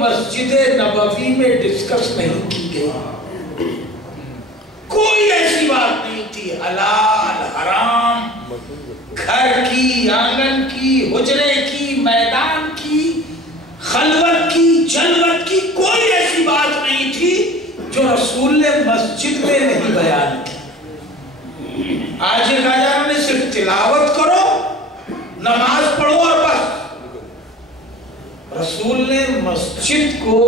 مسجد نبوی میں ڈسکس نہیں کی گئی، کوئی ایسی بات نہیں تھی حلال حرام، گھر کی، آنگن کی، حجرے کی، میدان کی، خلوت کی، جلوت کی، کوئی ایسی بات نہیں تھی جو رسول نے مسجد میں نہیں بیان کی۔ آج یہ کہا جا رہا ہے صرف تلاوت کرو، نماز پڑھو اور بس۔ رسول نے مسجد کو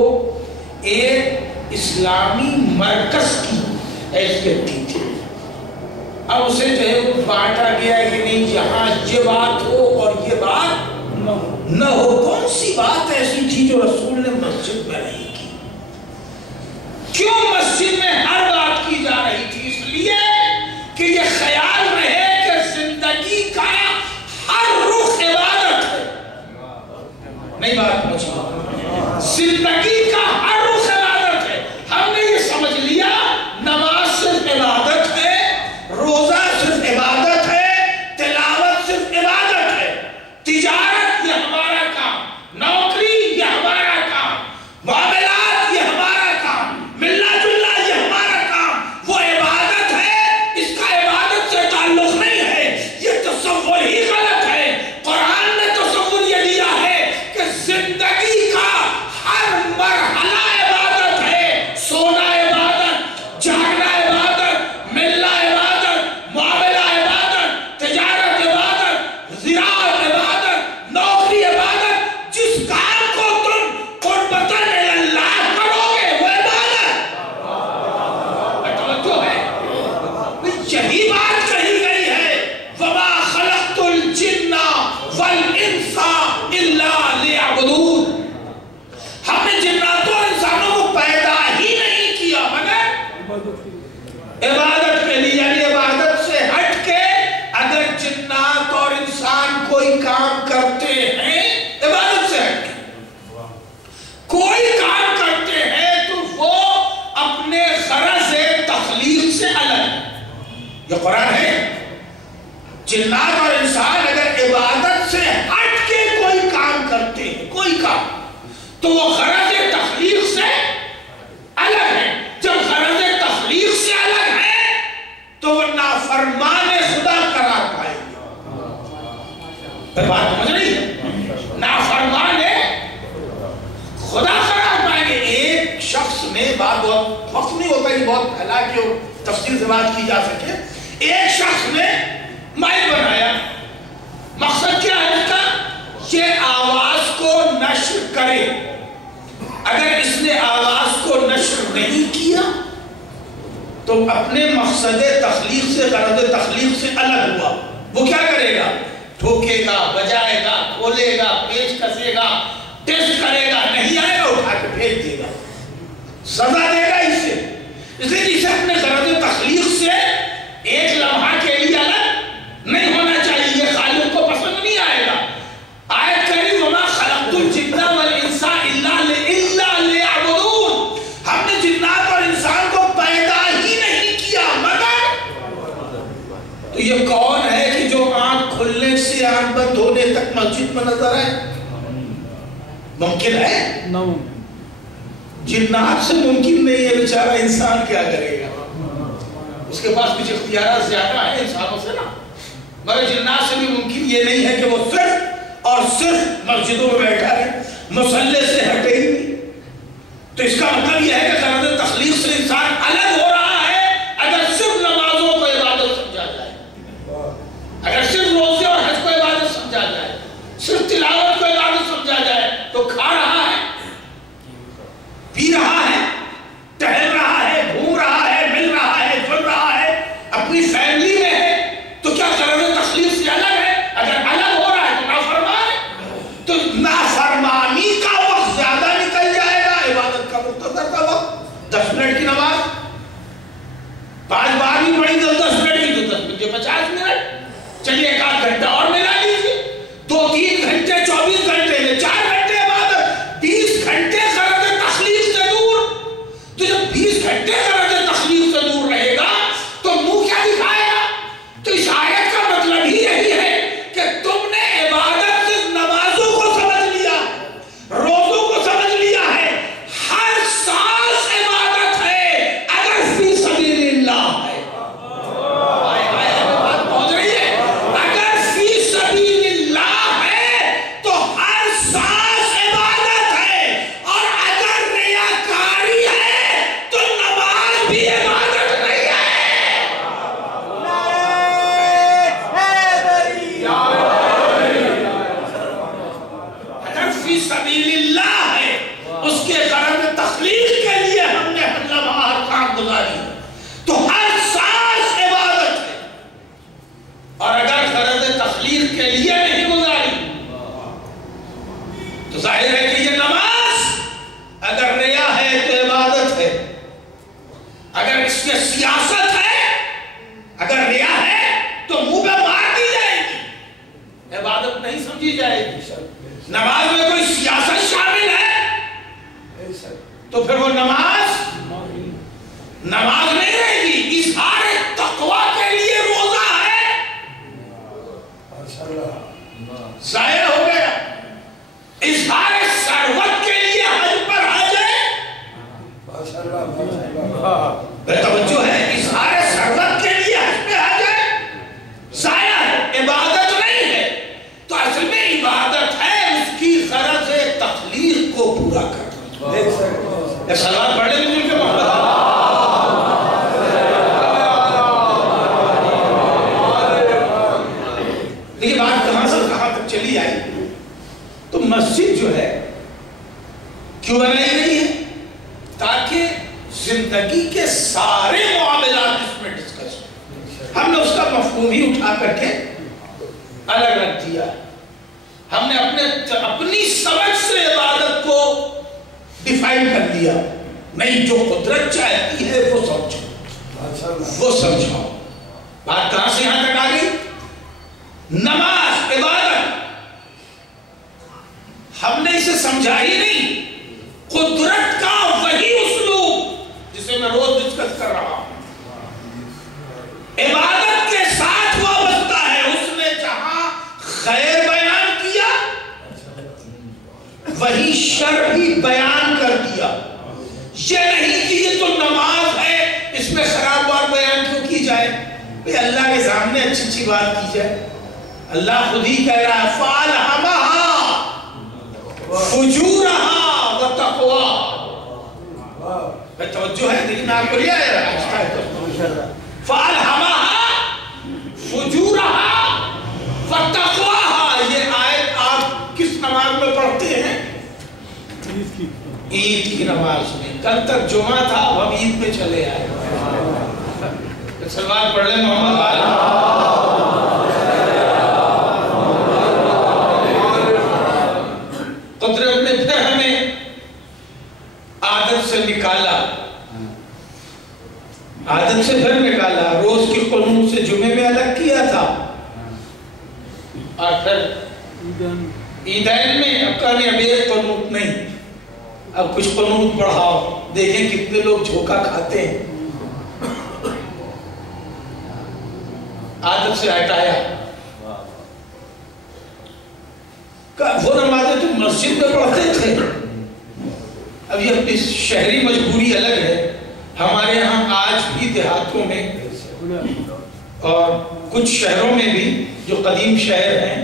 ایک اسلامی مرکز کی حیثیت دی تھی۔ اب اسے جو ہے وہ بانٹا گیا ہے کہ نہیں یہاں یہ بات ہو اور یہ بات نہ ہو۔ کون سی بات ایسی تھی جو رسول نے مسجد میں نہیں کی؟ کیوں مسجد میں ہر بات کی جا رہی تھی؟ اس لیے کہ یہ خیال رہے کہ زندگی کا ہر رخ عبادت ہے۔ نہیں بات پہنچی؟ زندگی کا ہر رخ عبادت ہے۔ ہم نے یہ سمجھ لیا نماز صرف عبادت ہے، روزہ صرف عبادت ہے، تلاوت صرف عبادت ہے، تجارت یہ ہمارا کام، نوکری یہ ہمارا کام، معاملات یہ ہمارا کام، ملنا جلنا یہ ہمارا کام، وہ عبادت ہے، اس کا عبادت سے تعلق نہیں ہے۔ یہ تصور ہی غلط ہے۔ قرآن نے تصور یہ دیا ہے کہ زندگی کا ہر مرحلہ عبادت ہے، سونا عبادت، جاگنا عبادت، ملنا عبادت، معاملہ عبادت، تجارت عبادت، زراعت عبادت، نوکری عبادت۔ جس کام کو تم قربتاً اللہ کرو گے وہ عبادت۔ توجہ ہے، یہی بات کہی گئی ہے وَمَا خَلَقْتُ الْجِنَّ وَالْإِنسَ إِلَّا لِيَعْبُدُونَ۔ ہم نے جناتوں اور انسانوں کو پیدا ہی نہیں کیا مگر عبادت کے لیے، یعنی عبادت سے ہٹ کے اگر جنات اور انسان کوئی کام کرتے ہیں عبادت سے ہٹ کے کوئی کام کرتے ہیں تو وہ اپنے غرض تخلیق سے الگ ہے۔ یہ قرآن ہے۔ جنات اور انسان اگر عبادت سے ہٹ کے کوئی کام کرتے ہیں، کوئی کام، تو وہ غرض تخلیق سے الگ ہے۔ جب غرض تخلیق سے الگ ہے تو وہ نافرمان خدا قرار پائیں گے۔ بات سمجھ رہی ہے؟ نافرمان خدا قرار پائیں گے۔ ایک شخص نے، بات بہت وقت نہیں ہوتا یہ بہت پھیلا کہ تفصیل سے بات کی جا سکے، ایک شخص نے مائک بنایا، مقصد کیا ہے اس کا؟ یہ آواز کو نشر کرے۔ اگر اس نے آواز کو نشر نہیں کیا تو اپنے مقصد تخلیق سے، غرض تخلیق سے الگ ہوا۔ وہ کیا کرے گا؟ ٹھوکے گا، بجائے گا، کھولے گا، پیچ کسے گا، ٹیسٹ کرے گا، نہیں آئے گا اٹھا کے بھیج دے گا، سزا دے گا اس سے۔ اس لیے اسے اپنے غرض تخلیق سے ایک لمحہ کے لیے الگ نہیں ہونا چاہیے۔ یہ خالق کو پسند نہیں آئے گا۔ آیت کہی وَمَا خَلَقْتُ الْجِنَّ وَالْإِنسَ إِلَّا لِيَعْبُدُونَ۔ ہم نے جنات اور انسان کو پیدا ہی نہیں کیا مگر۔ تو یہ کون ہے کہ جو آنکھ کھلنے سے آنکھ بند ہونے تک مسجد میں نظر آئے؟ ممکن ہے؟ جنات سے ممکن نہیں ہے، بیچارہ انسان کیا کرے گا؟ اس کے پاس کچھ اختیارات زیادہ ہیں انسانوں سے نا، مگر جنات سے بھی ممکن یہ نہیں ہے کہ وہ صرف اور صرف مسجدوں میں بیٹھا ہے، مصلی سے ہٹے ہی نہیں۔ تو اس کا مطلب یہ ہے کہ غرض تخلیق سے انسان الگ ہو رہا ہے اگر صرف نمازوں کو عبادت سمجھا جائے، اگر صرف روزے اور حج کو عبادت سمجھا جائے، صرف تلاوت کو عبادت سمجھا جائے تو کھا رہا ہے، پی رہا ہے، ٹہل رہا ہے، گھوم رہا ہے، مل رہا ہے، جل رہا ہے، اپنی فیملی میں ہے، تو کیا غرض تخلیق سے الگ ہے؟ اگر الگ ہو رہا ہے تو نافرمان ہے۔ تو نافرمانی کا وقت زیادہ نکل جائے گا، عبادت کا مختصر کا وقت، 10 منٹ کی نماز 5 بار بھی پڑھی 10 منٹ کی تو 10 منٹ 50 منٹ، چلیے ایک آدھ گھنٹہ اور ملا لیجیے، 2-3 گھنٹے 24 گھنٹے میں 4 گھنٹے عبادت، 20 گھنٹے غرض تخلیق سے دور۔ تو جب 20 گھنٹے غرض تخلیق سے دور رہے گا تو منہ کیا دکھائے گا؟ تو اس آیت کا مطلب ہی یہی ہے کہ تم نے عبادت صرف نمازوں کو سمجھ لیا، روزوں کو سمجھ لیا ہے، فی سبیل اللہ ہے، اس کے غرض تخلیق کے لیے ہم نے ہر کام گزاری ہے، تو ہر سانس عبادت ہے۔ اور اگر غرض تخلیق کے لیے نہیں گزاری تو ظاہر ہے کہ یہ نماز اگر ریا ہے تو عبادت ہے، اگر اس میں سیاست ہے، اگر ریا ہے تو منہ پہ مار دی جائے گی، عبادت نہیں سمجھی جائے گی۔ نماز میں کوئی سیاست شامل ہے تو پھر وہ نماز نہیں رہے گی۔ اظہار تقوی کے لیے روزہ ہے، ضائع ہو گیا۔ اظہار ثروت کے لیے حج پر حج ہے، توجہ ہے، اظہار ثروت کے لیے حج پہ حج ہے، ضائع ہے، عبادت نہیں ہے۔ تو اصل میں عبادت ہے اس کی غرض تخلیق کو پورا کرنا۔ ایک سلوات پڑھ لیں مجھے محمد یہ بات کہاں سے کہاں تک چلی آئی؟ تو مسجد جو ہے کیوں بنائی گئی ہے؟ تاکہ زندگی کے سارے معاملات اس میں ڈسکس ہو۔ ہم نے اس کا مفہوم ہی اٹھا کر کے الگ رکھ دیا، ہم نے اپنی سمجھ سے عبادت کو ڈیفائن کر دیا۔ نہیں، جو قدرت چاہتی ہے وہ سمجھو، وہ سمجھاؤ۔ بات کہاں سے یہاں تک آ گئی؟ نماز عبادت، ہم نے اسے سمجھا ہی نہیں، قدرت کا وہی اسلوب جسے میں روز ڈسکس کر رہا ہوں، عبادت کے ساتھ وابستہ ہے۔ اس نے جہاں خیر بیان کیا وہی شر بھی بیان کر دیا۔ یہ نہیں کہ یہ تو نماز ہے اس میں خراب بات بیان کیوں کی جائے؟ بھئی اللہ کے سامنے اچھی اچھی بات کی جائے۔ اللہ خود ہی کہہ رہا ہے فَأَلْهَمَهَا فُجُورَهَا وَتَقْوَاهَا۔ توجہ ہے، لیکن آپ کو لیا ہے فَأَلْهَمَهَا فُجُورَهَا وَتَقْوَاهَا۔ یہ آیت آپ کس نماز میں پڑھتے ہیں؟ عید کی نماز میں۔ کل تک جمعہ تھا، اب ہم عید میں چلے آئے۔ سلوات پڑھ لیں محمد والا۔ قدرت نے پھر ہمیں عادت سے نکالا، عادت سے پھر نکالا، روز کی قنوت سے جمعے میں الگ کیا تھا، اور پھر عیدین میں اب کہنے اب ایک قنوت نہیں، اب کچھ قنوت بڑھاؤ، دیکھیں کتنے لوگ جھوکا کھاتے ہیں۔ عادت سے ہٹایا۔ وہ نمازیں تو مسجد میں پڑھتے تھے، اب یہ اپنی شہری مجبوری الگ ہے۔ ہمارے ہاں آج بھی دیہاتوں میں اور کچھ شہروں میں بھی جو قدیم شہر ہیں،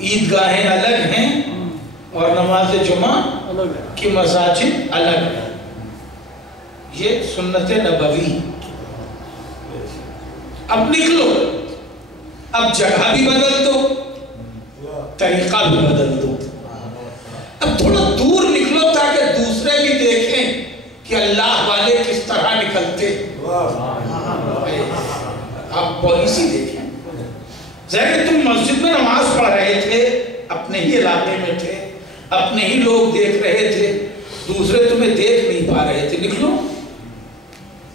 عیدگاہیں الگ ہیں اور نماز جمعہ کی مساجد الگ ہیں۔ یہ سنت نبوی۔ اب نکلو، اب جگہ بھی بدل دو، طریقہ بھی بدل دو، اب تھوڑا دور نکلو تاکہ دوسرے بھی دیکھیں کہ اللہ والے کس طرح نکلتے۔ آپ پالیسی دیکھیں، ظاہر تم مسجد میں نماز پڑھ رہے تھے، اپنے ہی علاقے میں تھے، اپنے ہی لوگ دیکھ رہے تھے، دوسرے تمہیں دیکھ نہیں پا رہے تھے، نکلو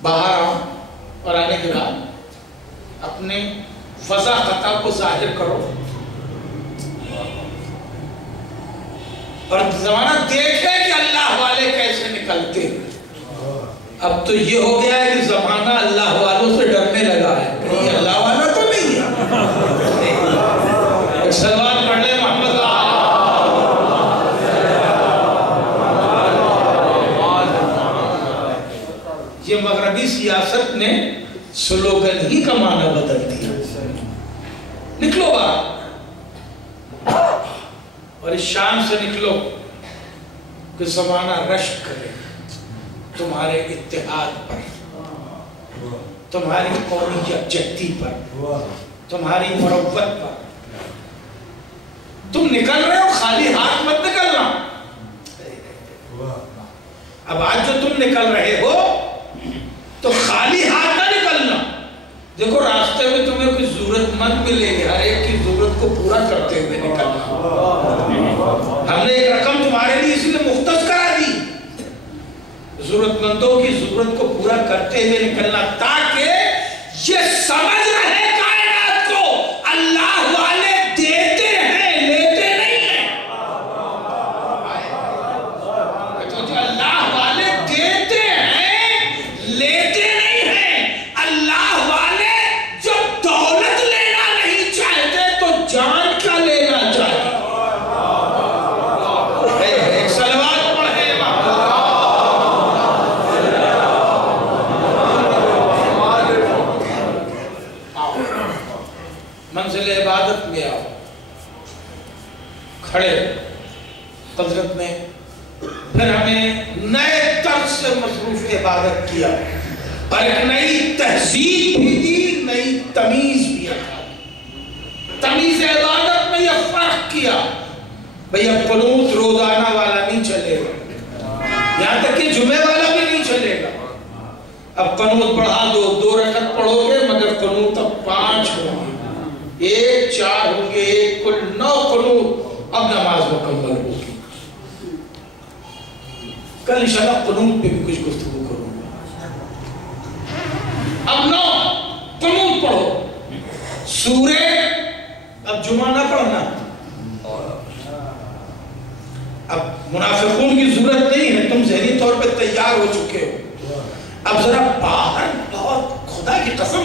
باہر آؤ، اور آنے کے بعد اپنے فضا خطا کو ظاہر کرو، اور زمانہ دیکھے کہ اللہ والے کیسے نکلتے۔ اب تو یہ ہو گیا ہے کہ زمانہ اللہ والوں سے ڈرنے لگا ہے، کہیں اللہ والا تو نہیں ہے۔ ایک سلوات پڑھ لیں محمد یہ مغربی سیاست نے سلوگن ہی کا معنی بدل دیا۔ نکلو باہر اور اس شان سے نکلو کہ زمانہ رشک کرے تمہارے اتحاد پر، تمہاری قومی یکجہتی پر، تمہاری مروت پر۔ تم نکل رہے ہو، خالی ہاتھ مت نکلنا۔ نکل رہے ہو تو خالی ہاتھ نہ نکلنا. دیکھو راستے میں تمہیں کوئی ضرورت مند ملیں گے, ہر ایک کی ضرورت کو پورا کرتے ہوئے نکلنا. ہم نے ایک رقم تمہارے لیے اس لیے مختص کرا دی, ضرورت مندوں کی ضرورت کو پورا کرتے ہوئے نکلنا, تاکہ یہ سمجھ رہے کائنات کو اللہ والے دیتے ہیں, لیتے نہیں ہیں. تو اللہ والے دیتے ہیں, لیتے نہیں ہیں. اللہ والے جو دولت لینا نہیں چاہتے تو جان کیا لینا چاہتے. ایک سلوات پڑھے منزل عبادت میں آؤ, کھڑے قدرت میں, پھر ہمیں نئے طرز سے مصروف عبادت کیا اور ایک نئی تہذیب بھی دی, نئی تمیز بھی رکھا. تمیز عبادت میں یہ فرق کیا, بھئی اب قنوت روزانہ والا نہیں چلے گا, یہاں تک کہ جمعہ والا بھی نہیں چلے گا. اب قنوت بڑھا دو, 2 رکعت پڑھو گے مگر قنوت اب 5 ہوں گے, 1 4 ہوں گے, 1 کل 9 قنوت. اب نماز مکمل ہوگی. کل انشاءاللہ قنوت پہ بھی کچھ گفتگو کروں گا. اب 9 قنوت پڑھو. سورہ, اب جمعہ نہ پڑھنا, اب منافقون کی ضرورت نہیں ہے, تم ذہنی طور پہ تیار ہو چکے ہو. اب ذرا باہر بہت, خدا کی قسم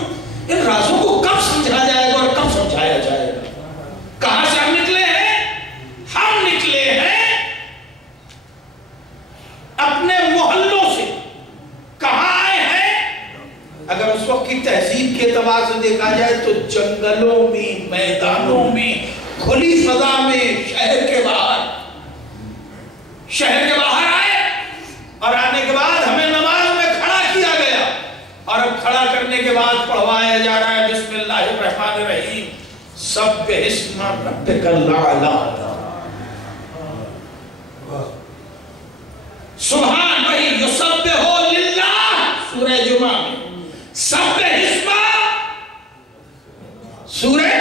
ان رازوں کو کب سمجھا جائے گا اور کب سمجھایا جائے گا. کہاں سے ہم نکلے ہیں؟ ہم نکلے ہیں اپنے محلوں سے. کہاں آئے ہیں؟ اگر اس وقت کی تہذیب کے اعتبار سے دیکھا جائے تو جنگلوں میں, میدانوں میں, کھلی فضا میں, شہر کے باہر. شہر کے باہر آئے اور آنے کے بعد ہمیں نماز میں کھڑا کیا گیا, اور اب کھڑا کرنے کے بعد پڑھوایا جا رہا ہے بسم اللہ الرحمن الرحیم, سبح اسم ربک الاعلی. سبحان وہی یسبح للہ سورہ جمعہ میں, سبح اسم سورہ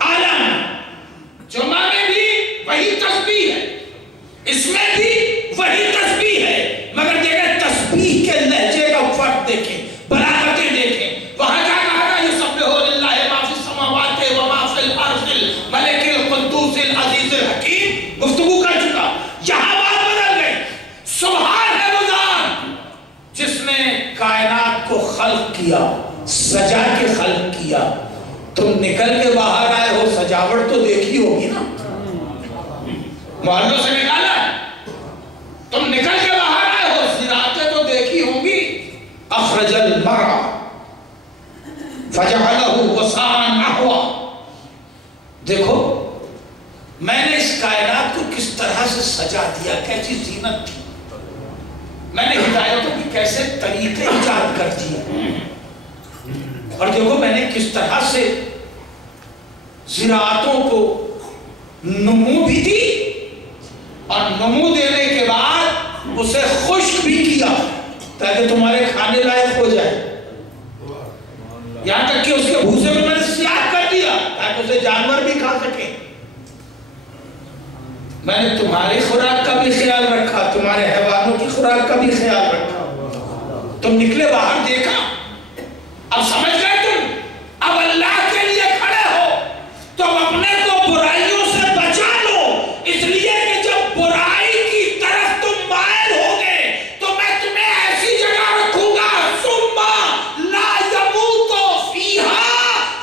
اعلی میں. جمعہ میں بھی وہی تسبیح ہے, اس میں بھی وہی تسبیح ہے, مگر دیکھیں تسبیح کے لہجے کا فرق دیکھیں, بلاغتیں دیکھیں. وہاں کیا کہا تھا؟ یسبح للہ ما فی السماوات و ما فی الارض الملک القدوس العزیز الحکیم. گفتگو کر چکا. یہاں بات بدل گئی. سبحان ہے وہ ذات جس نے کائنات کو خلق کیا, سجا کے خلق کیا. تم نکل کے باہر آئے ہو, سجاوٹ تو دیکھی ہوگی نا, محلوں سے نکالا, تم نکل کے باہر آئے ہو, زراعتیں تو دیکھی ہوں گی. اخرج المرعى فجعله غثاء نحوا. دیکھو میں نے اس کائنات کو کس طرح سے سجا دیا, کیسی زینت تھی. میں نے ہدایتوں کی کیسے طریقے ایجاد کر دیے, اور دیکھو میں نے کس طرح سے زراعتوں کو نمو بھی دی, اور نمو دینے کے بعد اسے خشک بھی کیا تاکہ تمہارے کھانے لائق ہو جائے. یہاں تک کہ اس کے بھوسے میں نے سیاہ کر دیا تاکہ اسے جانور بھی کھا سکیں. میں نے تمہاری خوراک کا بھی خیال رکھا, تمہارے حیوانوں کی خوراک کا بھی خیال رکھا. تم نکلے باہر, دیکھا, اب سمجھ گئے تم. اب اللہ کے لیے کھڑے ہو تو اپنے کو برائیوں سے بچا لو, اس لیے کہ جب برائی کی طرف تم مائل ہوگے تو میں تمہیں ایسی جگہ رکھوں گا, ثم لا یموت فیہا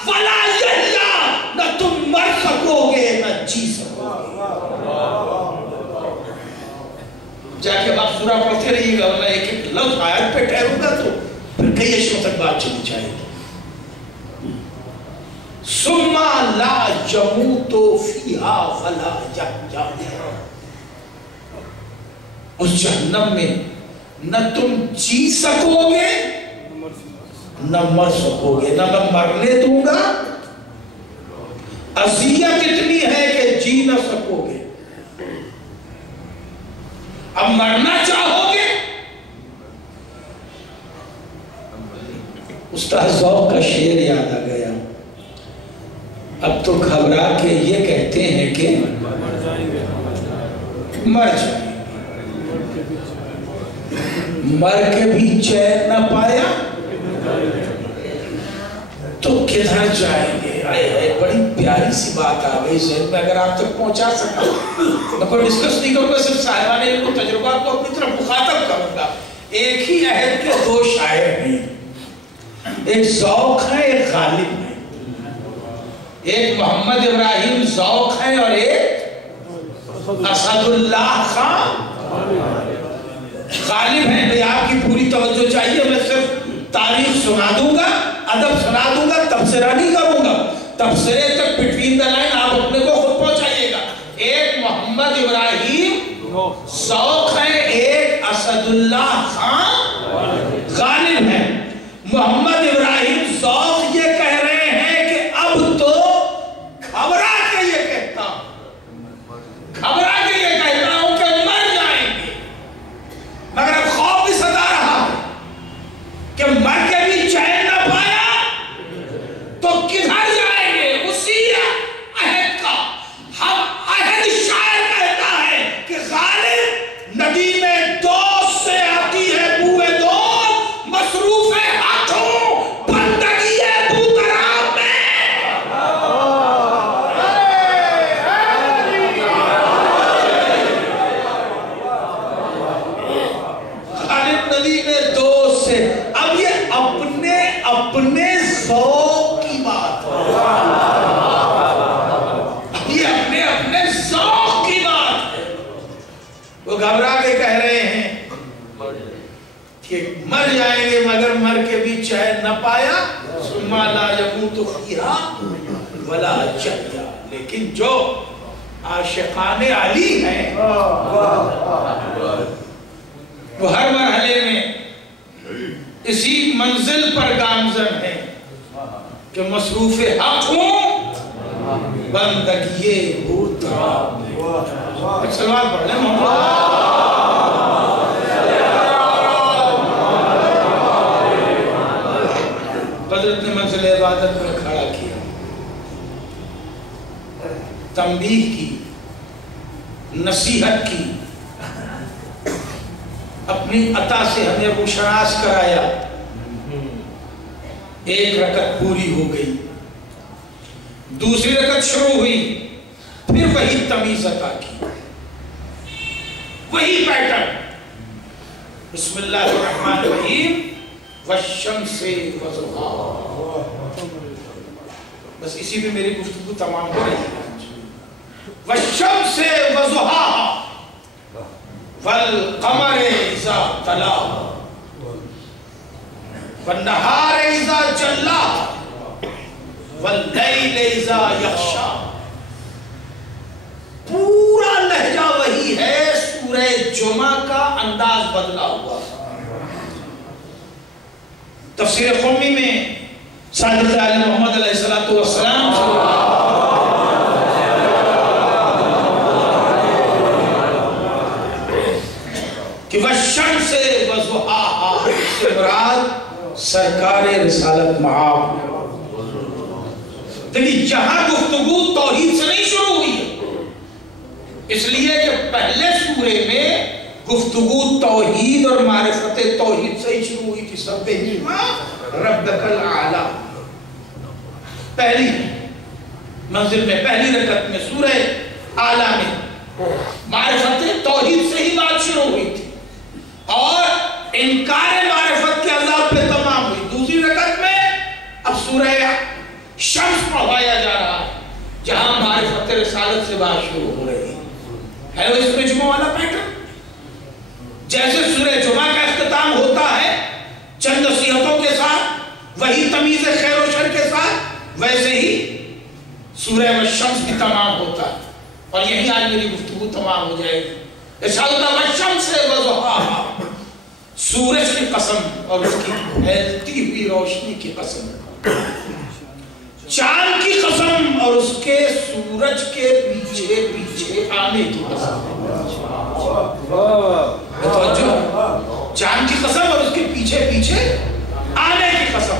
ولا یحیا, نہ تم مر سکو گے نہ جی سکو گے. جا کے آپ سورہ پڑھتے رہیے گا, میں ایک ایک لفظ آیت پہ ٹھہروں گا تو پھر کئی اشیاء تک بات چلی جائے گی. ثم لا یموت فیہا ولا یحیا. اس جہنم میں نہ تم جی سکو گے نہ مر سکو گے, نہ میں مرنے دوں گا. اذیت اتنی ہے کہ جی نہ سکو گے. اب مرنا چاہو گے استاد ذوق کا شعر یاد آ گیا، اب تو گھبرا کے یہ کہتے ہیں کہ مر جائیں، مر کے بھی چین نہ پایا تو کدھر جائیں گے۔ بڑی پیاری سی بات آ گئی ذہن میں، اگر آپ تک پہنچا سکتا میں کوئی ڈسکس نہیں کروں گا، صرف صاحبان علم کو تجربات کو اپنی طرف مخاطب کروں گا۔ ایک ہی عہد کے دو شاعر ہیں، ایک ذوق ہے ایک غالب ہے، ایک محمد ابراہیم ذوق ہے اور ایک اسد اللہ خان غالب ہیں۔ بھئی آپ کی پوری توجہ چاہیے، میں صرف تاریخ سنا دوں گا، ادب سنا دوں گا، تبصرہ نہیں کروں گا، تبصرے تک بٹوین دا لائن آپ اپنے کو خود پہنچائیے گا۔ ایک محمد ابراہیم ذوق ہے، ایک اسد اللہ خان غالب ہے۔ محمد ابراہیم ذوق یہ کہہ رہے ہیں کہ اب تو گھبرا کے یہ کہتا ہوں کہ مر جائیں گے، مگر اب خوف بھی ستا رہا ہے کہ مر کے بھی چین نہ پایا تو کدھر جائیں گے۔ اسی عہد کا ہم عہد شاعر کہتا ہے کہ غالب ندی میں دوست سے آتی ہے بوئے دوست، مصروف ہے ہاتھوں بندگی ہے بوتراب میں۔ غالب ندی میں دوست سے، اب یہ اپنے ذوق کی بات ہے، یہ اپنے ذوق کی بات ہے۔ وہ گھبرا کے کہہ رہے ہیں کہ مر جائیں گے مگر مر کے بھی چین نہ پایا، ثم لا يموت فيها ولا يحيا۔ لیکن جو عاشقان علی ہیں وہ ہر مرحلے میں اسی منزل پر گامزن ہیں کہ مصروف حق ہوں بندگی بوتراب میں۔ ایک سلوات پڑھ لیں محمد۔ حضرت نے منزل عبادت میں کھڑا کیا، تنبیہ کی، نصیحت کی، اپنی عطا سے ہمیں روشناس کرایا۔ ایک رکعت پوری ہو گئی، دوسری رکعت شروع ہوئی، پھر وہی تمیز عطا کی، وہی پیٹرن، بسم اللہ الرحمن الرحیم والشمس وضحاها، بس اسی پہ میری گفتگو تمام ہو رہی ہے۔ والشمس وضحاها والقمر اذا تلاها والنہار اذا جلاها واللیل اذا یغشاها۔ پورا لہجہ وہی ہے، سورہ جمعہ کا انداز بدلا ہوا۔ تفسیر قومی میں صادق عالم محمد علیہ السلام کہ والشمس وضحاها سے مراد سرکار رسالت معاب۔ دیکھیں جہاں گفتگو توحید سے نہیں شروع ہوئی ہے، اس لیے کہ پہلے سورے میں گفتگو توحید اور معرفت توحید سے ہی شروع ہوئی تھی۔ سبح اسم ربک الاعلی، پہلی منزل میں، پہلی رکعت میں، سورہ اعلیٰ میں معرفت توحید سے ہی بات شروع ہوئی تھی اور انکار معرفت کے عذاب پہ تمام ہوئی۔ دوسری رکعت میں اب سورہ شمس پڑھایا جا رہا ہے جہاں معرفت رسالت سے بات شروع ہو رہی ہے۔ وہ اس میں جمعہ والا پیٹرن، جیسے سورہ جمعہ کا اختتام ہوتا ہے چند نصیحتوں کے ساتھ، وہی تمیز خیر و شر کے ساتھ، ویسے ہی سورہ والشمس بھی تمام ہوتا ہے۔ اور یہی آج میری گفتگو تمام ہو جائے گی۔ ارشاد ہوتا ہے والشمس وضحاها، سورج کی قسم اور اس کی پھیلتی ہوئی روشنی کی قسم، چاند کی قسم اور اس کے سورج کے پیچھے پیچھے آنے کی قسم۔ چاند کی قسم اور اس کے پیچھے پیچھے آنے کی قسم۔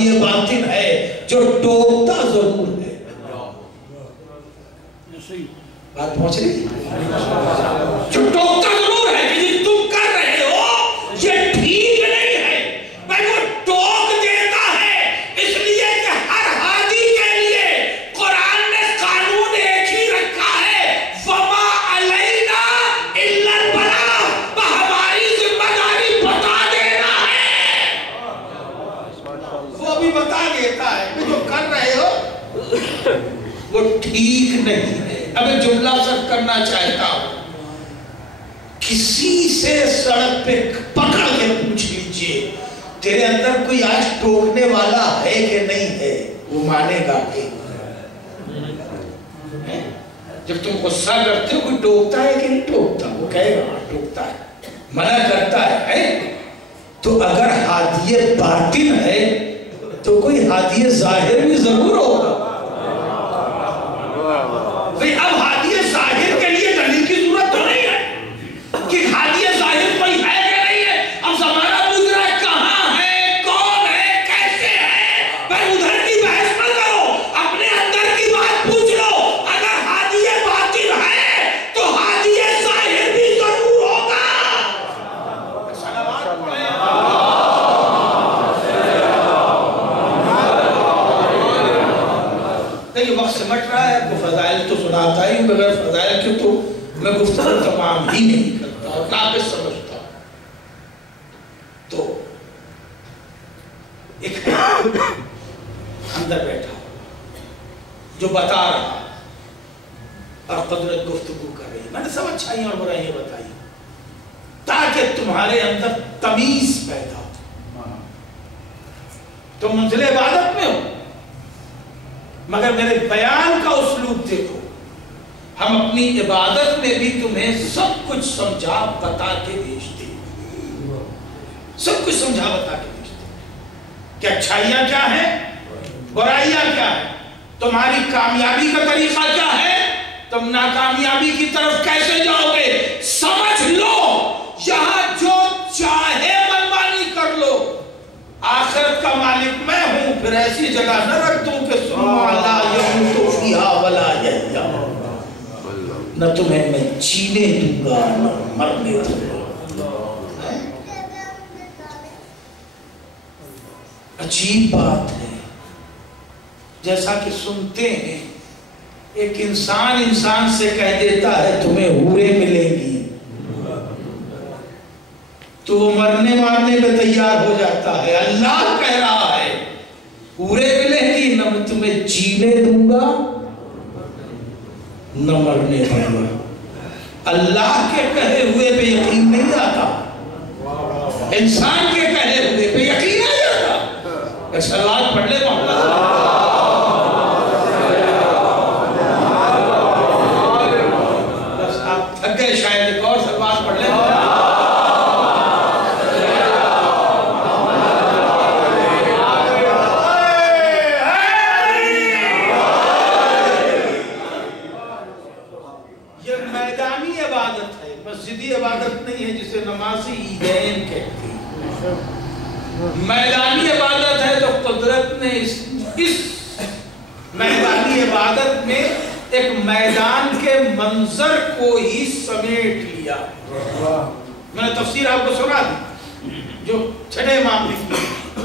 ہادی باطن ہے جو ٹوکتا ضرور ہے. بات پہنچ رہی جو ٹوکتا ضرور ہے کہ تم کر رہے ہو یہ ٹھیک نہیں ہے، بھائی وہ ٹوک دیتا ہے. اس لیے کہ ہر ہادی کے لیے قرآن نے قانون ایک ہی رکھا ہے، وما علینا الا البلاغ، ہماری ذمہ داری بتا دینا ہے. وہ بھی بتا دیتا ہے کہ جو کر رہے ہو وہ ٹھیک نہیں ہے. اب ایک جملہ سر کرنا چاہتا ہوں، کسی سے سڑک پہ پکڑ کے پوچھ لیجئے تیرے اندر کوئی آج ٹوکنے والا ہے کہ نہیں ہے، وہ مانے گا کہ جب تم غصہ کرتے ہو کوئی ٹوکتا ہے کہ نہیں ٹوکتا، وہ کہے گا ٹوکتا ہے، منع کرتا ہے. تو اگر ہادی باطن ہے تو کوئی ہادی ظاہر بھی ضرور ہوگا. اب ہادی ظاہر کے لیے دلیل کی ضرورت تو نہیں ہے کہ ہادی ظاہر کوئی ہے کہ نہیں ہے. اب زمانہ پوچھ رہا ہے کہاں ہے، کون ہے، کیسے ہے، بھائی ادھر کی بحث نہ کرو، اپنے اندر کی بات پوچھ لو. اگر ہادی باطن ہے تو ہادی ظاہر بھی ضرور ہوگا. یہ وقت سمجھ رہا ہے، آپ کو فضائل تو سناتا ہی ہوں، بغیر فضائل کے تو میں گفتگو تمام ہی نہیں کرتا اور ناقص سمجھتا ہوں. تو ایک اندر بیٹھا جو بتا رہا اور قدرت گفتگو کر رہی، میں نے سب اچھائیاں اور برائیاں بتائی تاکہ تمہارے اندر تمیز پیدا ہو. تم منزل عبادت میں ہو، مگر میرے بیان کا اسلوب دیکھو. ہم اپنی عبادت میں بھی تمہیں سب کچھ سمجھا بتا کے بھیجتے ہیں، سب کچھ سمجھا بتا کے بھیجتے ہیں کہ اچھائیاں کیا ہیں، برائیاں کیا ہیں، تمہاری کامیابی کا طریقہ کیا ہے، تم ناکامیابی کی طرف کیسے جاؤ گے. سمجھ لو یہاں جو چاہے منمانی کر لو، آخرت کا مالک میں ہوں. پھر ایسی جگہ نہ رکھ دوں کہ سنو لا یموت فیہا ولا یحیا، نہ تمہیں میں جینے دوں گا نہ مرنے دوں گا. عجیب بات ہے، جیسا کہ سنتے ہیں ایک انسان سے کہہ دیتا ہے تمہیں حوریں ملیں گی، تو وہ مرنے مارنے پہ تیار ہو جاتا ہے. اللہ کہہ رہا ہے حوریں ملیں گی، نہ میں تمہیں جینے دوں گا نہ مرنے دوں گا. اللہ کے کہے ہوئے پہ یقین نہیں آتا، انسان کے کہے ہوئے پہ یقین آ جاتا. ایک سلوات پڑھ لے محمد. بس آپ تھک گئے شاید، ایک اور سلوات پڑھ لیں. عبادت نہیں ہے جسے نمازی عیدین کہتی ہے، میدانی عبادت ہے. تو قدرت نے اس میدانی عبادت میں ایک میدان کے منظر کو ہی سمیٹ لیا. میں نے تفسیر آپ کو سنا دی جو چھٹے امام لکھی،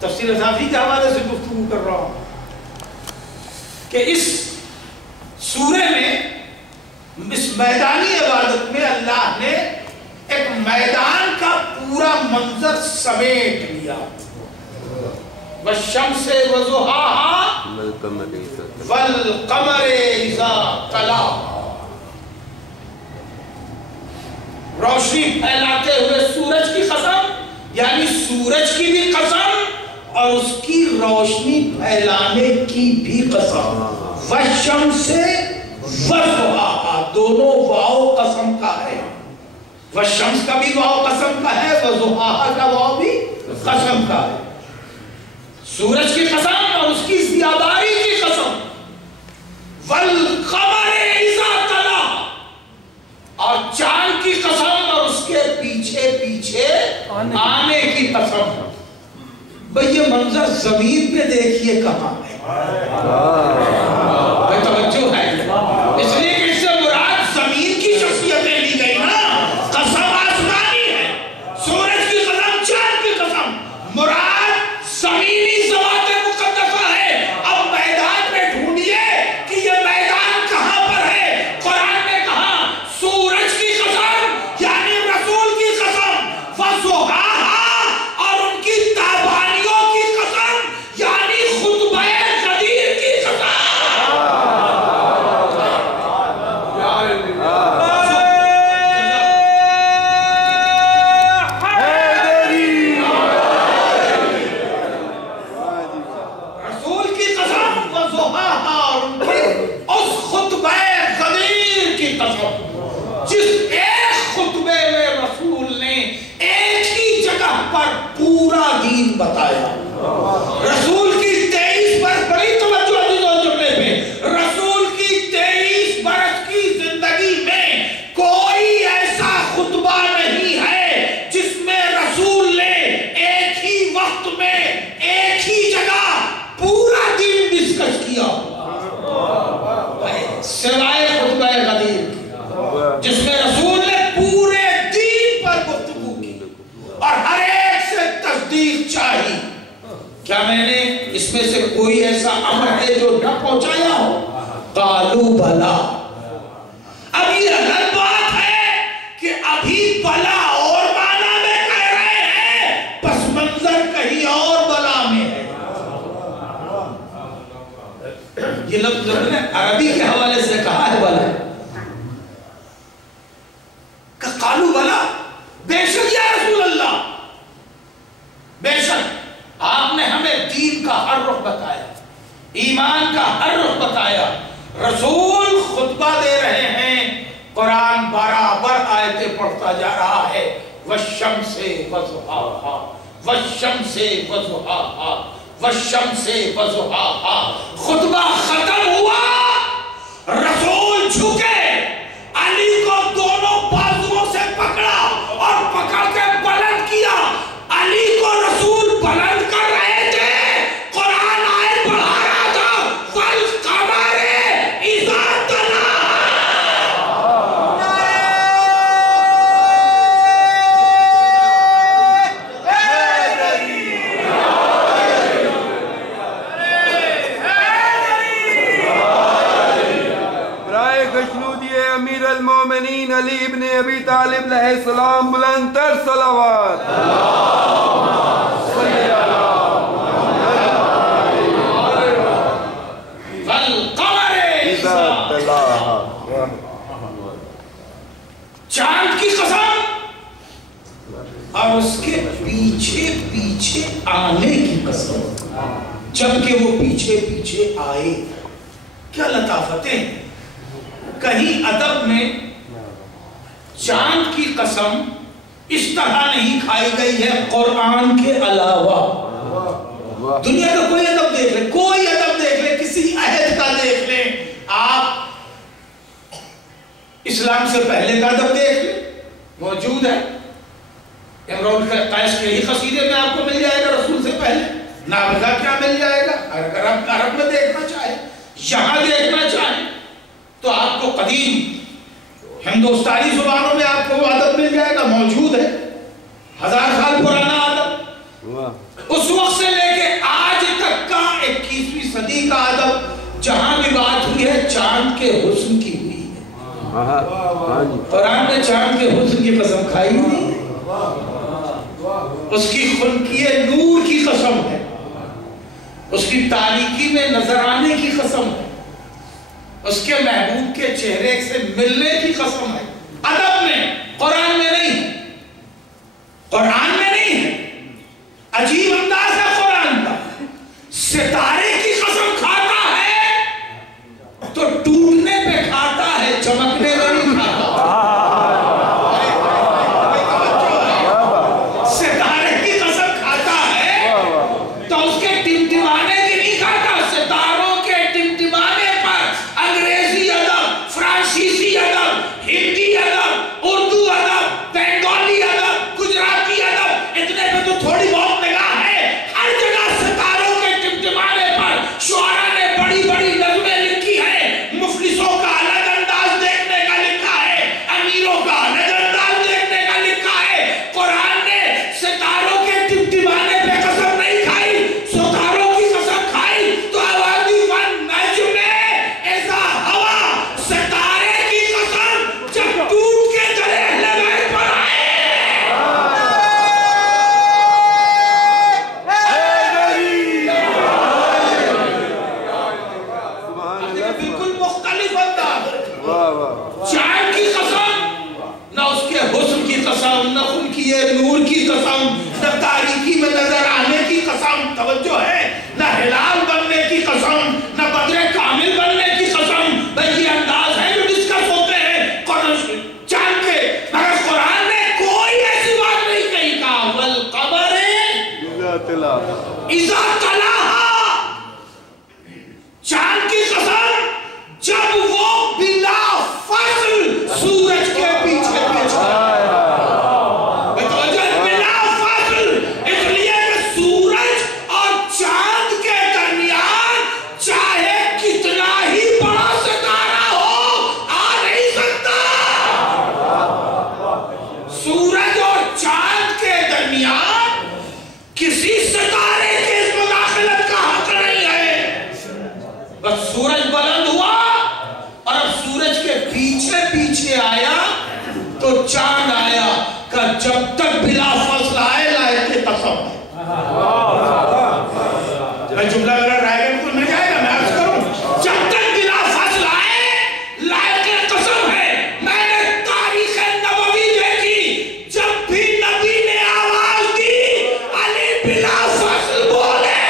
تفسیر اضافی کے حوالے سے گفتگو کر رہا ہوں کہ اس سورے میں، اس میدانی عبادت میں اللہ نے ایک میدان کا پورا منظر سمیٹ لیا. والشمس وضحاها والقمر اذا طلاها، روشنی پھیلاتے ہوئے سورج کی قسم، یعنی سورج کی بھی قسم اور اس کی روشنی پھیلانے کی بھی قسم. والشمس وضحاها، دونوں واو قسم کا ہے. والشمس کا بھی واو قسم کا ہے، وضحاها کا واو بھی قسم کا ہے. سورج کی قسم اور اس کی زیاداری کی قسم. والقمر اذا طلاها، اور چاند کی قسم اور اس کے پیچھے پیچھے آنے کی قسم. بھئی یہ منظر زمین پہ دیکھیے کہاں ہے، توجہ ہے، اس لیے کہ اس سے مراد زمین کی شخصیتیں لی گئی نا، قسم آسمانی ہے، سورج کی قسم، چاند کی قسم، مراد زمینی ذوات مقدسہ ہے۔ اب میدان میں ڈھونڈیے کہ یہ میدان کہاں پر ہے۔ قرآن نے کہا سورج کی قسم یعنی رسول کی قسم، وَضُحَاهَا، اور ان کی تابانیوں کی قسم یعنی خطبہ غدیر کی قسم۔ رسول کی قسم، وَضُحَاهَا، اور ان کے اس خطبہ غدیر کی قسم جس ایک خطبے میں رسول نے ایک ہی جگہ پر پورا دین بتایا۔ رسول کی 23 برس، بڑی توجہ عزیزوں جملے پہ، رسول کی 23 برس کی زندگی میں کوئی ایسا خطبہ نہیں ہے جس میں رسول نے ایک ہی وقت میں ایک ہی جگہ پورا دین ڈسکس کیا سوائے خطبہ غدیر کی، جس میں رسول نے پورے دین پر گفتگو کی اور ہر ایک سے تصدیق چاہی۔ کیا میں نے اس میں سے کوئی ایسا امر ہے جو نہ پہنچایا ہو؟ قالوا بلا۔ اب یہ الگ بات ہے کہ ابھی بلا اور معنی میں کہہ رہے ہیں، پس منظر کہیں اور بلا میں ہے۔ یہ لفظ نے عربی کے حوالے سے کہا ہے بلا، کہ قالوا بلا، بے شک یا رسول اللہ، بے شک آپ نے ہمیں دین کا ہر رخ بتایا، ایمان کا ہر رخ بتایا۔ رسول خطبہ دے رہے ہیں، قرآن برابر آیتیں پڑھتا جا رہا ہے، والشمس وضحاہا، والشمس وضحاہا، والشمس وضحاہا۔ خطبہ ختم ہوا، رسول جھکے، علی کو دونوں بازوؤں سے پکڑا اور پکڑ کے بلند کیا۔ علی کو رسول بلند کر رہے تھے، قرآن آیت پڑھا رہا تھا، وَالْقَمَرِ إِذَا تَلَاهَا۔ برائے خشنودی امیر المومنین علی ابن ابی طالب علیہ السلام بلند تر صلوات۔ وَالْقَمَرِ إِذَا تَلَاهَا، چاند کی قسم اور اس کے پیچھے پیچھے آنے کی قسم، جبکہ وہ پیچھے پیچھے آئے۔ کیا لطافتیں! کہیں ادب میں چاند کی قسم اس طرح نہیں کھائی گئی ہے قرآن کے علاوہ۔ دنیا کا کوئی ادب دیکھ لیں، کوئی ادب دیکھ لیں، کسی عہد کا دیکھ لیں، آپ اسلام سے پہلے کا ادب دیکھ لیں، موجود ہے۔ امرؤ القیس کے ہی قصیدے میں آپ کو مل جائے گا رسول سے پہلے، نابغہ کیا مل جائے گا۔ اگر آپ عرب میں دیکھنا چاہیں، یہاں دیکھنا چاہیں تو آپ کو قدیم ہندوستانی زبانوں میں آپ کو وہ ادب مل جائے گا، موجود ہے، 1000 سال پرانا ادب۔ اس وقت سے لے کے آج تک کا 21ویں صدی کا ادب، جہاں بھی بات ہوئی ہے چاند کے حسن کی ہوئی ہے۔ قرآن نے چاند کے حسن کی قسم کھائی نہیں، اس کی خلقی نور کی قسم ہے، اس کی تاریکی میں نظر آنے کی قسم ہے، اس کے محبوب کے چہرے سے ملنے کی قسم ہے۔ ادب میں، قرآن میں نہیں، قرآن میں نہیں ہے۔ عجیب انداز ہے قرآن کا، ستارے کی قسم کھاتا ہے تو ٹوٹنے پہ کھاتا ہے، چمکنے میں نہیں کھاتا۔ ستارے کی قسم کھاتا ہے تو اس کے ٹمٹمانے کی نہیں کھاتا۔ ستاروں کے ٹمٹمانے پر انگریزی ادب، فرانسیسی ادب، ہندی ادب، اردو ادب، بنگالی دیے نور کی قسم، نہ تاریکی میں نظر آنے کی قسم، توجہ ہے، نہ ہلال بننے کی قسم، نہ بدر کامل بننے کی قسم. بھئی یہ انداز ہے جو ڈسکس ہوتے ہیں چاند کے، مگر قرآن نے کوئی ایسی بات نہیں کہی. کہا والقمر اذا تلاہا، چاند کی قسم جب وہ بلا فصل سورج کے پیچھے پیچھے بلا فصل، اس لیے کہ سورج اور چاند کے درمیان چاہے کتنا ہی بڑا ستارہ ہو آ نہیں سکتا. سورج اور چاند کے درمیان کسی ستارے کے اس مداخلت کا حق نہیں ہے. بس سورج بلند ہوا اور اب سورج کے پیچھے پیچھے آیا تو چاند آیا کہ جب تک بلا فصل آئے لائے کے قسم. میں جملہ اگر رائے گا تو نہیں آئے گا، میں عرض کروں جب تک بلا فصل آئے لائے کے قسم ہے. میں نے تاریخ نبوی دیکھی، جب بھی نبی نے آواز دی علی بلا فصل بولے.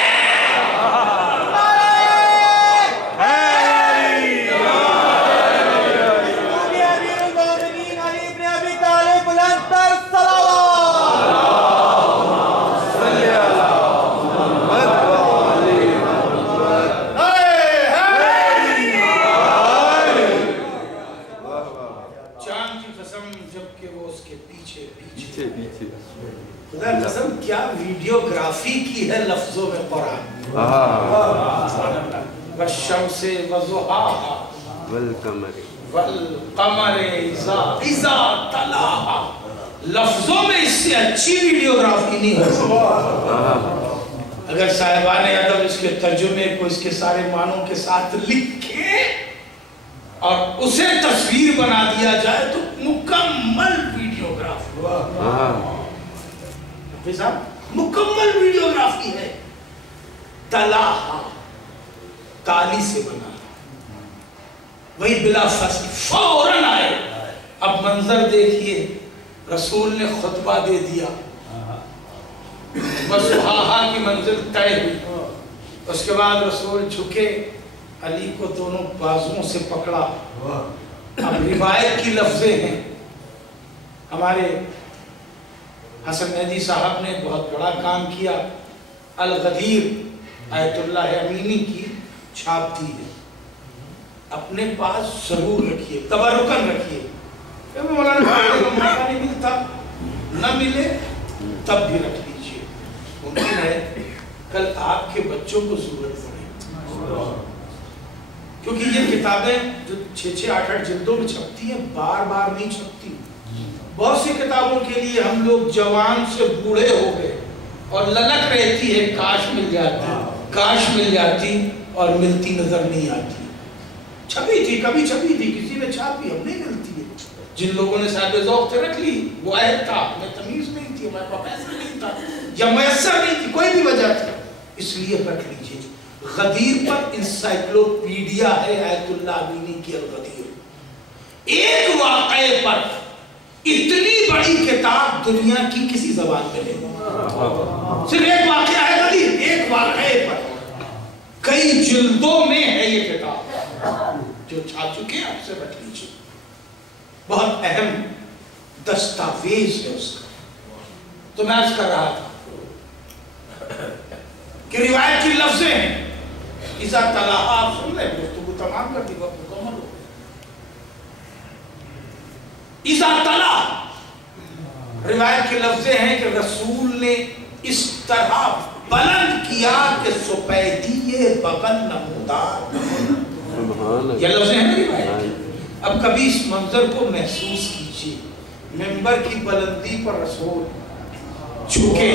کیا ویڈیوگرافی کی ہے لفظوں میں قرآن. والشمس وضحاہا والقمر اذا تلاہا. لفظوں میں اس سے اچھی ویڈیوگرافی نہیں ہو سکتی. اگر صاحبان ادب اس کے ترجمے کو اس کے سارے معنوں کے ساتھ لکھیں اور اسے تصویر بنا دیا جائے تو مکمل ویڈیوگرافی مکمل ویڈیوگرافی ہے. تلاہا تالی سے بنا، وہی بلا فصل فوراً آئے. اب منظر دیکھیے، رسول نے خطبہ دے دیا، وضحاہا کی منزل طے ہوئی. اس کے بعد رسول جھکے، علی کو دونوں بازوؤں سے پکڑا. اب روایت کی لفظیں ہیں، ہمارے حسن مہدی صاحب نے بہت بڑا کام کیا. الغدیر آیت اللہ امینی کی چھاپ دی ہے، اپنے پاس ضرور رکھیے، تبرکن رکھیے. مولانا موقع نہیں ملتا، نہ ملے تب بھی رکھ لیجیے. ممکن ہے کل آپ کے بچوں کو ضرورت پڑے، کیونکہ یہ کتابیں جو 6-8 جلدوں میں چھپتی ہیں بار بار نہیں چھپتی. بہت سی کتابوں کے لیے ہم لوگ جوان سے بوڑھے ہو گئے اور للک رہتی ہے کاش مل جاتی، کاش مل جاتی، اور ملتی نظر نہیں آتی. چھپی تھی، کبھی چھپی تھی، کسی نے چھاپی، اب نہیں ملتی ہے. جن لوگوں نے صاحب ذوق سے رکھ لی وہ عہد تھا، میں تمیز نہیں تھی، ہمارے پاس پیسہ نہیں تھا یا میسر نہیں تھی، کوئی بھی وجہ تھی، اس لیے رکھ لیجیے. غدیر پر انسائکلوپیڈیا ہے آیت اللہ امینی کی الغدیر. ایک واقعے پر اتنی بڑی کتاب دنیا کی کسی زبان میں نہیں. صرف ایک واقعہ ہے غدیر، ایک واقعے پر کئی جلدوں میں ہے یہ کتاب جو چھاپ چکے ہیں. آپ سے رکھ لیجیے، بہت اہم دستاویز ہے اس کا. تو میں عرض کر رہا تھا کہ روایت کی لفظیں ہیں. اذا تلاہا، آپ سن لیں، گفتگو تمام کر دی، وقت مکمل ہو. اذا تلا، روایت کے لفظیں ہیں کہ رسول نے اس طرح بلند کیا کہ سپیدی بغل نمودار. یہ لفظیں ہیں نا روایت. اب کبھی اس منظر کو محسوس کیجیے، ممبر کی بلندی پر رسول جھکے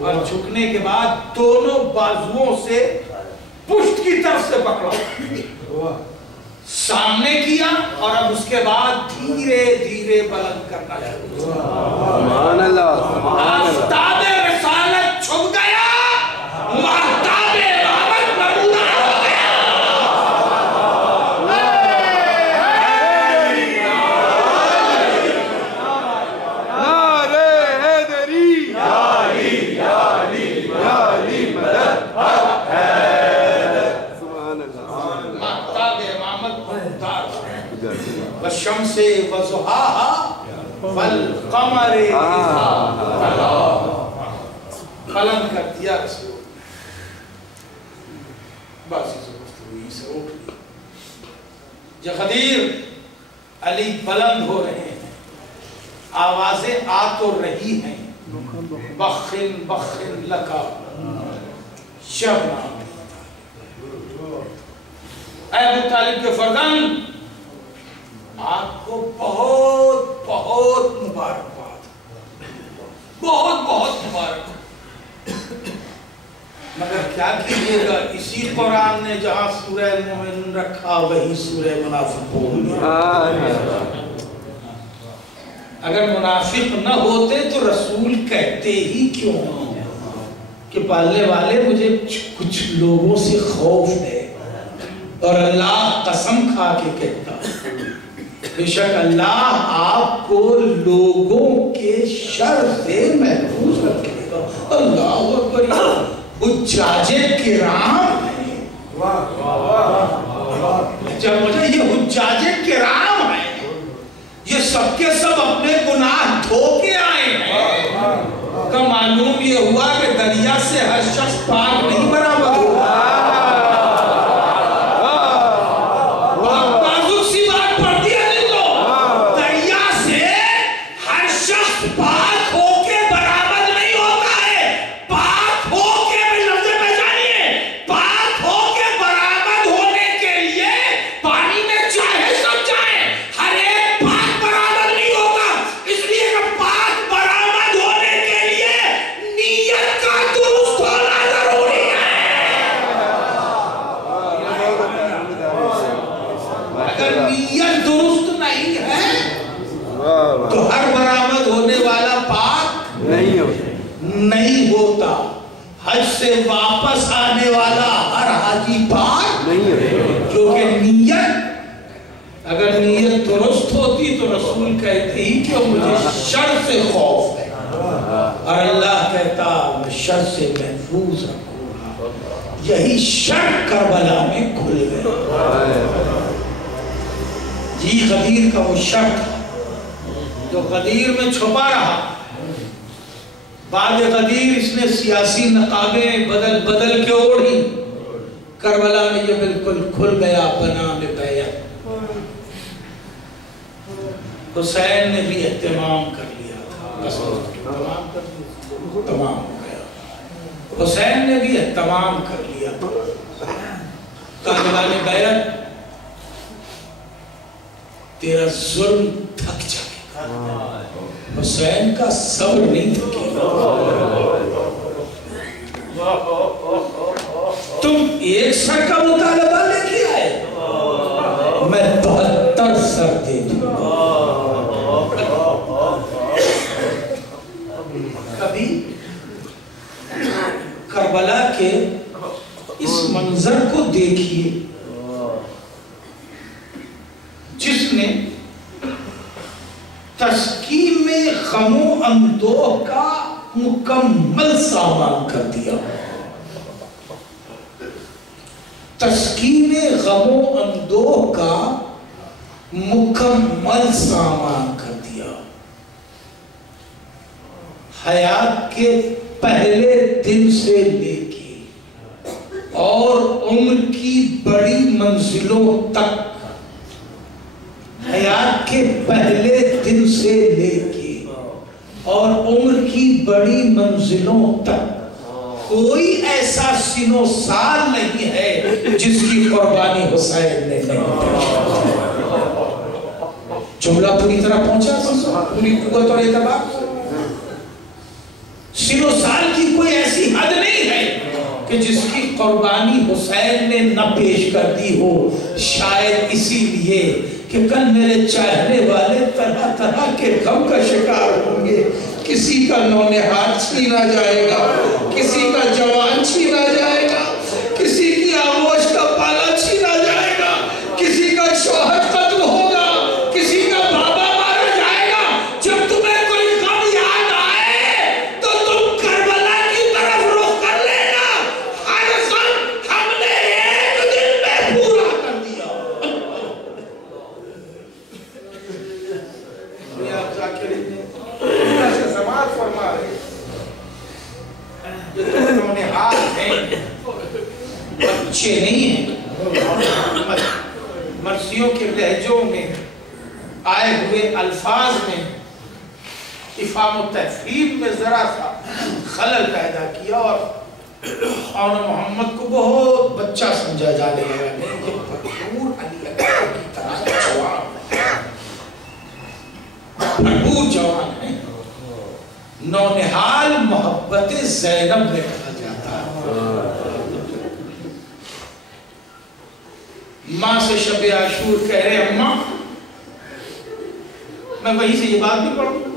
اور جھکنے کے بعد دونوں بازوؤں سے پشت کی طرف سے پکڑا، سامنے کیا، اور اب اس کے بعد دھیرے دھیرے بلند کرنا شروع. سبحان اللہ. آفتاب رسالت چھپ گیا، مہتاب امامت نمودار ہو گیا. نعرہ والشمس وضحاها والقمر اذا تلاها، قلم کر دیا رسول بس اس گفتگو سے اٹھ لی. جو غدیر علی بلند ہو رہے ہیں، آوازیں آ تو رہی ہیں، بخن بخن لکا شبنام، اے ابو طالب کے فرزند آپ کو بہت بہت مبارکباد، بہت بہت مبارک. مگر کیا کیجئے گا، اسی قرآن نے جہاں سورہ مومنون رکھا وہی سورہ منافقون. اگر منافق نہ ہوتے تو رسول کہتے ہی کیوں کہ پالنے والے مجھے کچھ لوگوں سے خوف ہے، اور اللہ قسم کھا کے کہتا بے شک اللہ آپ کو لوگوں کے شر سے محفوظ رکھے گا. اللہ اکبر، حجاج کرام ہیں. جب مجھے یہ حجاج کرام ہیں، یہ سب کے سب اپنے گناہ دھو کے آئے ہیں. کا معلوم یہ ہوا کہ دریا سے ہر شخص پاک نہیں برابر ہوا. نہیں ہوتا. حج سے واپس آنے والا ہر حاجی پاک نہیں ہے، کیونکہ نیت، اگر نیت درست ہوتی تو رسول کہتے ہی کہ مجھے شر سے خوف ہے، اور اللہ کہتا میں شر سے محفوظ رکھوں گا. یہی شر کربلا میں کھل گئے. جی غدیر کا وہ شر تھا جو غدیر میں چھپا رہا. بعد غدیر اس نے سیاسی نقابیں بدل بدل کے اوڑھی. کربلا میں یہ بالکل کھل گیا بنام بیعت. حسین نے بھی اہتمام کر لیا تھا، تمام ہو گیا. حسین نے بھی اہتمام کر لیا تھا. کربلا میں بیعت، تیرا ظلم تھک جائے. حسین کا صبر نہیں تھکے. تم ایک سر کا مطالبہ لے کے آئے، میں 72 سر دے دوں. کبھی کربلا کے اس منظر کو دیکھیے جس نے تسکین غم و اندوہ کا مکمل سامان کر دیا. تسکین غم و اندوہ کا مکمل سامان کر دیا. حیات کے پہلے دن سے لے کے اور عمر کی بڑی منزلوں تک، حیات کے پہلے دن سے لے کے اور عمر کی بڑی منزلوں تک کوئی ایسا سن و سال نہیں ہے جس کی قربانی حسین نے نہیں. جملہ پوری طرح پہنچا، پوری قوت اور اعتبار. سن و سال کی کوئی ایسی حد نہیں ہے کہ جس کی قربانی حسین نے نہ پیش کر دی ہو. شاید اسی لیے کہ کل میرے چاہنے والے طرح طرح کے غم کا شکار ہوں گے. کسی کا نونہار چھینا جائے گا، کسی کا جوان چھینا جائے گا، کسی کی آغوش کا پالا چھینا جائے گا، کسی کا شوہر قتل ہوگا، کسی کا بابا مارا جائے گا. جب تمہیں کوئی غم یاد آئے تو تم کربلا کی طرف رخ کر لینا. ہر غم ہم نے ایک دن میں پورا کر دیا. ہیں، بچے نہیں ہیں۔ مرثیوں کے لہجوں میں آئے ہوئے الفاظ میں افہام و تفہیم میں ذرا سا خلل پیدا کیا اور خان محمد کو بہت بچہ سمجھا جانے لگا۔ نہیں، یہ بھرپور علی اکبر کی طرح جوان ہے، بھرپور جوان ہے، نونہال محبت زینب میں کہا جاتا ہے۔ ماں سے شب عاشور کہہ رہے اماں میں وہیں سے یہ بات بھی پڑھوں،